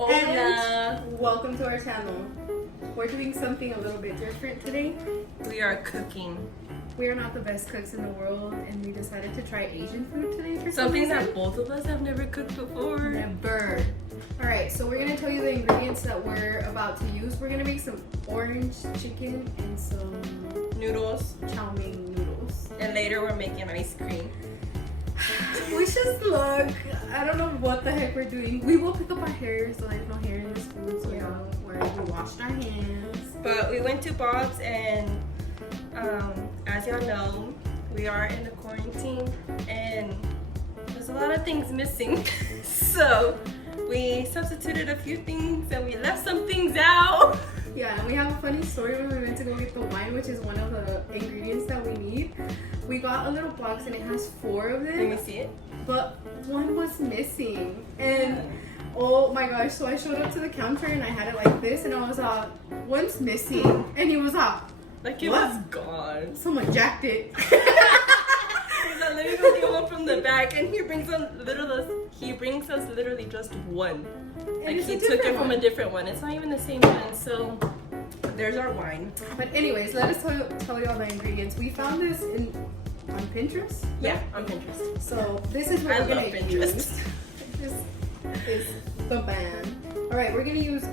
Hola. And welcome to our channel. We're doing something a little bit different today. We are cooking. We are not the best cooks in the world, and we decided to try Asian food today for Something that both of us have never cooked before. Never. Alright, so we're going to tell you the ingredients that we're about to use. We're going to make some orange chicken and some Noodles. chow mein noodles. And later we're making ice cream. We just look. I don't know what the heck we're doing. We will pick up our hair, so there's no hair in this food, so yeah, we washed our hands. But we went to Bob's, and as y'all know, we are in the quarantine and there's a lot of things missing. So we substituted a few things and we left some things out. Yeah, and we have a funny story when we went to go get the wine, which is one of the ingredients that we need. We got a little box and it has 4 of them. Can we see it? But one was missing. And oh my gosh, so I showed up to the counter and I had it like this and I was one's missing. And he was like it was gone. Someone jacked it. He's let me go get one from the back, and he brings us literally just one. Like he took it from a different one. It's not even the same one. So there's our wine. But anyways, let us tell you all the ingredients. We found this on Pinterest. Yeah, on Pinterest. So this is what we're gonna use. This is the band. All right, we're gonna use.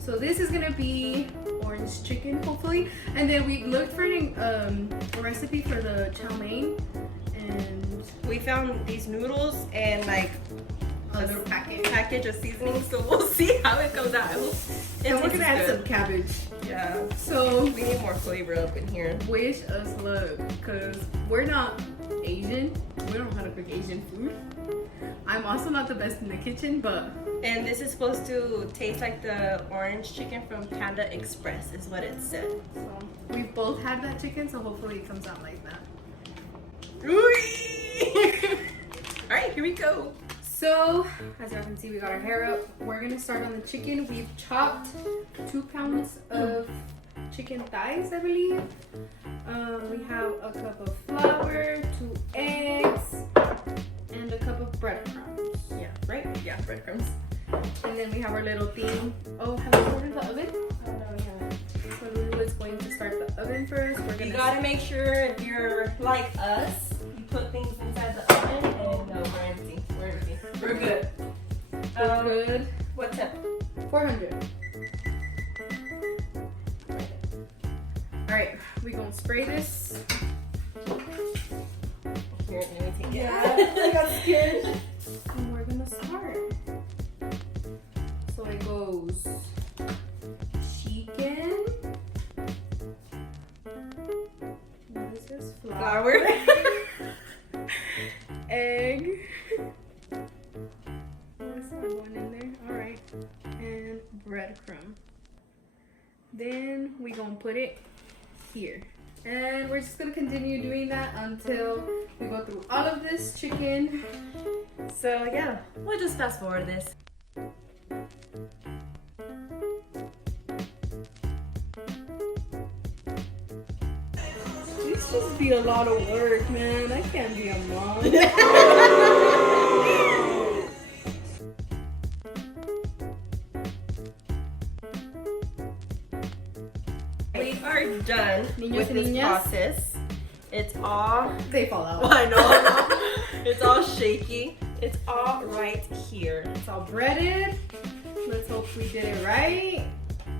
So this is gonna be orange chicken, hopefully. And then we looked for a recipe for the chow mein, and we found these noodles and like a little package of seasoning. So we'll see how it comes out. And we're gonna add some cabbage. Yeah. So we need more flavor up in here. Wish us luck, cause we're not Asian. We don't know how to cook Asian food. I'm also not the best in the kitchen, but. And this is supposed to taste like the orange chicken from Panda Express, is what it said. So we've both had that chicken, so hopefully it comes out like that. All right, here we go. So, as y'all can see, we got our hair up. We're gonna start on the chicken. We've chopped 2 pounds of chicken thighs, I believe. We have a cup of flour, 2 eggs, and a cup of breadcrumbs. Yeah, right? Yeah, breadcrumbs. And then we have our little thing. Oh, have we started the oven? Oh, no, we haven't. So Lulu is going to start the oven first. You gotta make sure if you're like us, you put things inside the oven, and no, we're empty. We're good. We're good. What temp? 400. Alright, we're gonna spray this. Here, let me take it. Yeah, I got scared. And we're gonna start. So it goes chicken. What is this? Flour. Egg. What's that one in there? Alright. And breadcrumb. Then we're gonna put it here. And we're just gonna continue doing that until we go through all of this chicken. So yeah, we'll just fast forward this. This just be a lot of work, man. I can't be a mom. We are done with this process. It's all... They fall out. I know. It's all shaky. It's all right here. It's all breaded. Let's hope we did it right.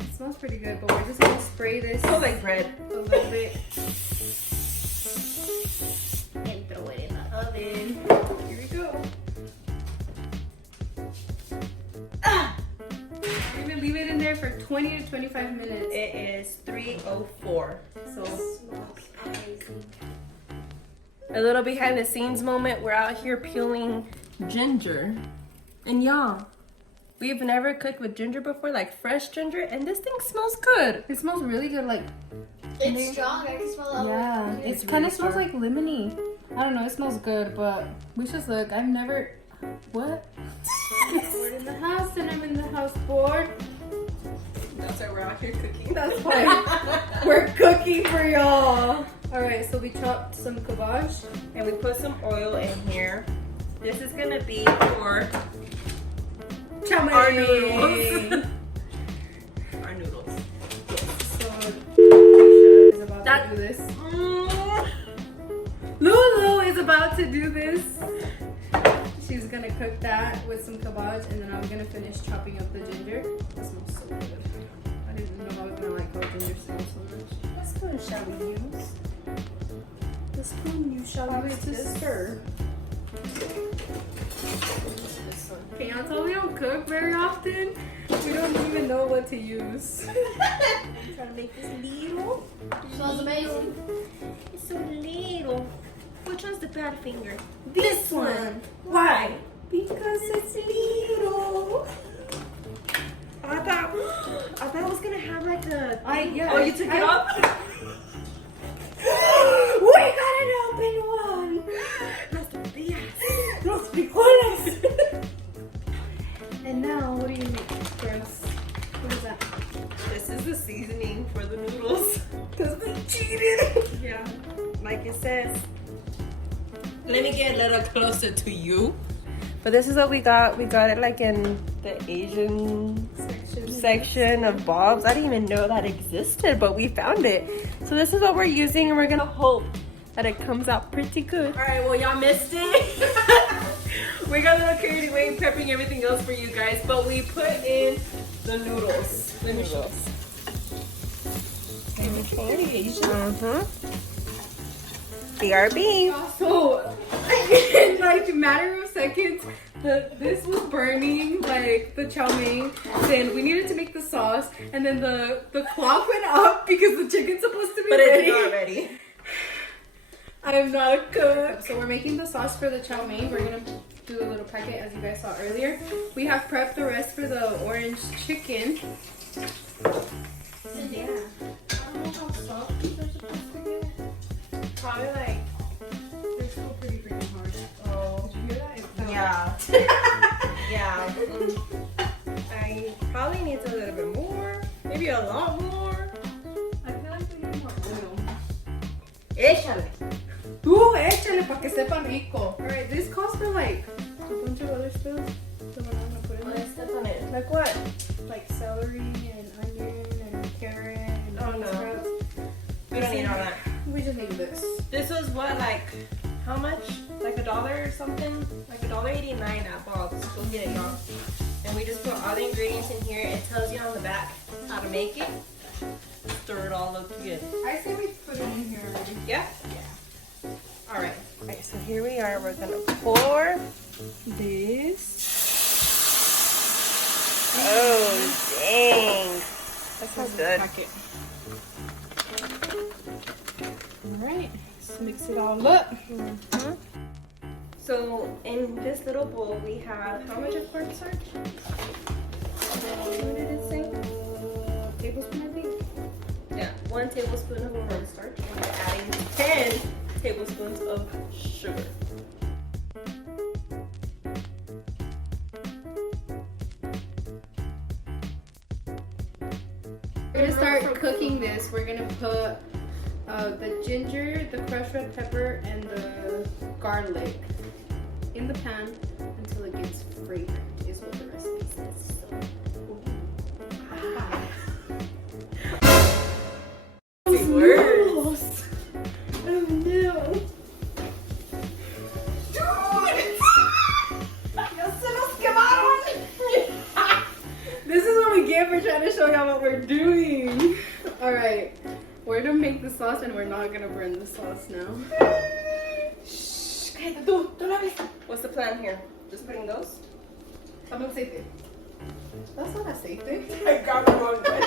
It smells pretty good, but we're just gonna spray this. Smells like bread. A little bit. And throw it in the oven. Here we go. We're gonna leave it in there for 20 to 25 minutes. It is 3:04. So a little behind the scenes moment. We're out here peeling ginger, and y'all, we've never cooked with ginger before, like fresh ginger, and this thing smells good. it smells really good. Like It's strong. I can smell it. yeah, It's it kind of smells like lemony. I don't know. It smells good, but we should look. I've never. What? We're in the house, and I'm in the house board. That's why we're out here cooking. That's why we're cooking for y'all. All right, so so we chopped some cabbage. And we put some oil in here. This is gonna be for Chow our mein. noodles. Our noodles. So Tisha is about That- to do this. Mm. Lulu is about to do this. She's gonna cook that with some cabbage, and then I'm gonna finish chopping up the ginger. It smells so good. I didn't know I was gonna like how ginger smells so much. What spoon shall we use? The spoon you shall Probably use to this. stir. This one. Okay, y'all told we don't cook very often. We don't even know what to use. I'm trying to make this little. Smells amazing. It's so little. Which one's the bad finger? This one. Why? Because it's little. I thought it was gonna have like a. Yeah. Oh, you took it off? We got an open one. Las tortillas. Los frijoles. And now, what do you make for us? What is that? This is the seasoning for the noodles. Because we cheated. Yeah, like it says. Let me get a little closer to you. But this is what we got. We got it like in the Asian section of Bob's. I didn't even know that existed, but we found it. So this is what we're using, and we're gonna hope that it comes out pretty good. All right, well, y'all missed it. We got a little carried away prepping everything else for you guys, but we put in the noodles. The noodles. BRB. So, in like a matter of seconds, this was burning, like the chow mein. Then we needed to make the sauce, and then the clock went up because the chicken's supposed to be But ready. it's not ready. I am not a cook. So we're making the sauce for the chow mein. We're gonna do a little packet as you guys saw earlier. We have prepped the rest for the orange chicken. Cindy, Yeah. I don't know how soft these are supposed to get. Probably like, They're still pretty freaking hard. oh, Did you hear that? It fell. yeah. Yeah. I probably need a little bit more. Maybe a lot more. I feel like we need more oil. Échale. Tú échale para que sepa rico. Alright, this calls for like a bunch of other spills. So we're not gonna put in Let's there. step on it. Like what? Like celery and onion and carrot and Oh, bean no. sprouts. We don't need all that. We just need this. This was what, like, how much? Like $1 or something? Like $1.89 at Bob's. Go get it, y'all. And we just put all the ingredients in here. It tells you on the back how to make it. Stir it all up good. I say we put it in here already. Yeah? Yeah. All right. All right, so here we are. We're gonna pour this. Oh, dang. That sounds good. Packet. Alright, let's mix it all up. So in this little bowl, we have how much of cornstarch? What did it say? Tablespoon, I think. Yeah, 1 tablespoon of cornstarch, and we're adding 10 tablespoons of sugar. We're gonna start cooking this. We're gonna put the ginger, the crushed red pepper, and the garlic in the pan until it gets fragrant, is what the recipe says. Words. Oh no. Ya se nos quemaron. This is what we get for trying to show y'all what we're doing. Alright, we're gonna make the sauce and we're not gonna burn the sauce now. Shh, cállate tú, tú la ves. What's the plan here? Just putting those? Dame aceite. That's not aceite. I got the wrong way.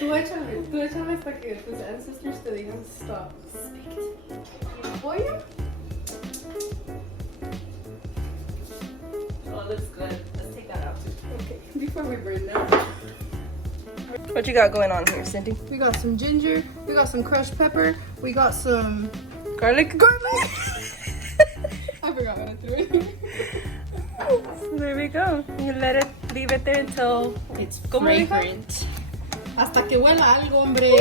Tú échale hasta que tus ancestors te digan stop. Pollo? Oh, it looks good. Let's take that out too. Okay, before we burn that. What you got going on here, Cindy? We got some ginger, we got some crushed pepper, we got some Garlic? garlic. I forgot what I threw in here. So there we go. You leave it there until It's ¿Cómo dijo? fragrant. Hasta que huela algo, hombre.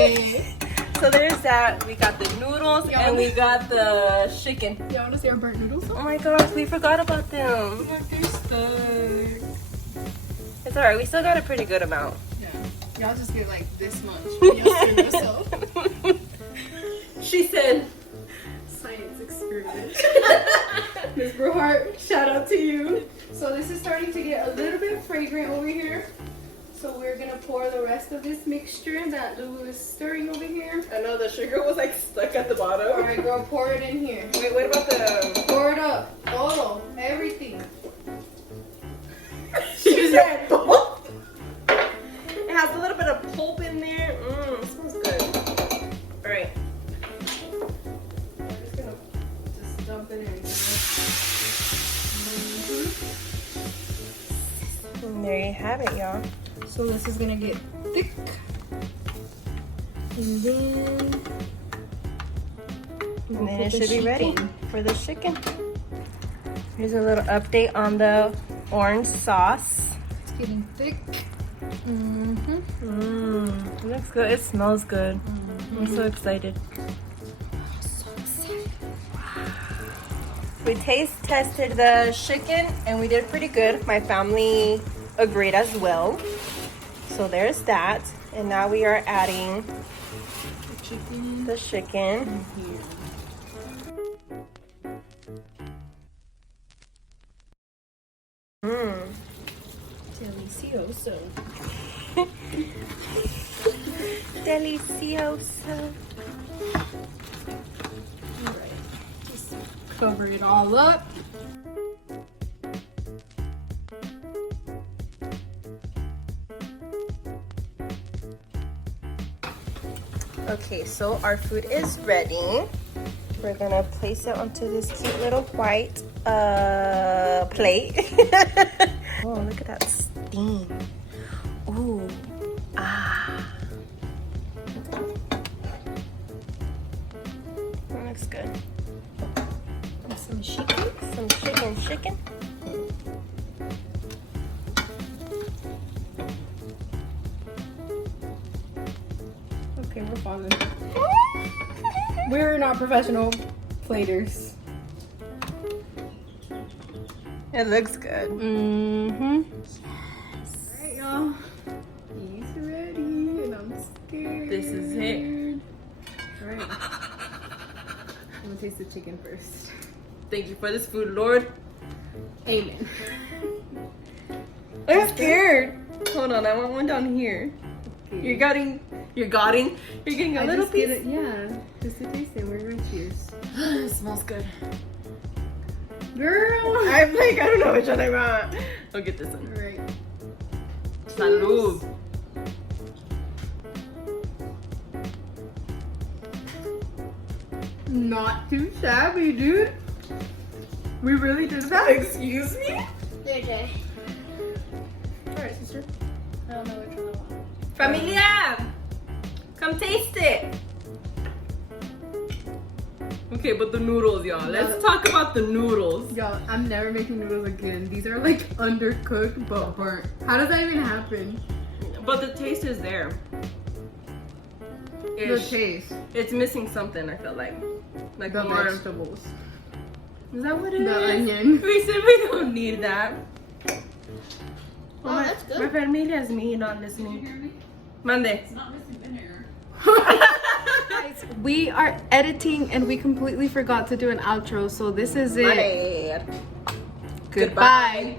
So there's that. We got the noodles and we got the chicken. Y'all want to see our burnt noodles? Oh my gosh, we forgot about them. Look, they're stuck. It's alright, we still got a pretty good amount. Yeah. Y'all just get like this much. Y'all see yourself. She said, Science experiment. Miss Brohart, shout out to you. So this is starting to get a little bit fragrant over here. So we're gonna pour the rest of this mixture that Lulu is stirring over here. I know the sugar was like stuck at the bottom. All right, girl, pour it in here. Wait, what about the... Pour it up. Todo. Everything. She said pulp. It has a little bit of pulp in there. It smells good. All right. I'm just gonna just dump it in. And there you have it, y'all. So this is gonna get thick. And then it should be ready for the chicken. Here's a little update on the orange sauce. It's getting thick. It looks good. It smells good. I'm so excited. We taste tested the chicken and we did pretty good. My family agreed as well. So there's that. And now we are adding the chicken. Delicioso. Delicioso. Alright. Just cover it all up. Okay, so our food is ready. We're gonna place it onto this cute little white plate. Oh, look at that steam. Ooh, ah. That looks good. Some chicken. Some chicken. Okay, we're falling. We're not professional platers. It looks good. Alright, y'all. He's ready, and I'm scared. This is it. Alright. I'm gonna taste the chicken first. Thank you for this food, Lord. Amen. I'm scared. Hold on, I want one down here. Okay. You're getting a little just piece. get it, yeah. Just to taste it. We're gonna cheers. It smells good. Girl! I don't know which one I want. I'll get this one. Alright. Salud. Not too shabby, dude. We really did that. Excuse me? Okay. Alright, sister. I don't know which one I want. Familia! Come taste it. Okay, but the noodles, y'all. Let's talk about the noodles. Y'all, I'm never making noodles again. These are like undercooked but burnt. How does that even happen? But the taste is there. The taste. It's missing something, I feel like. Like The more. vegetables. Is that what it is? The onion. We said we don't need that. Oh, that's good. My familia is me not listening. Monday. Guys, we are editing and we completely forgot to do an outro, so this is it. My bad. Goodbye.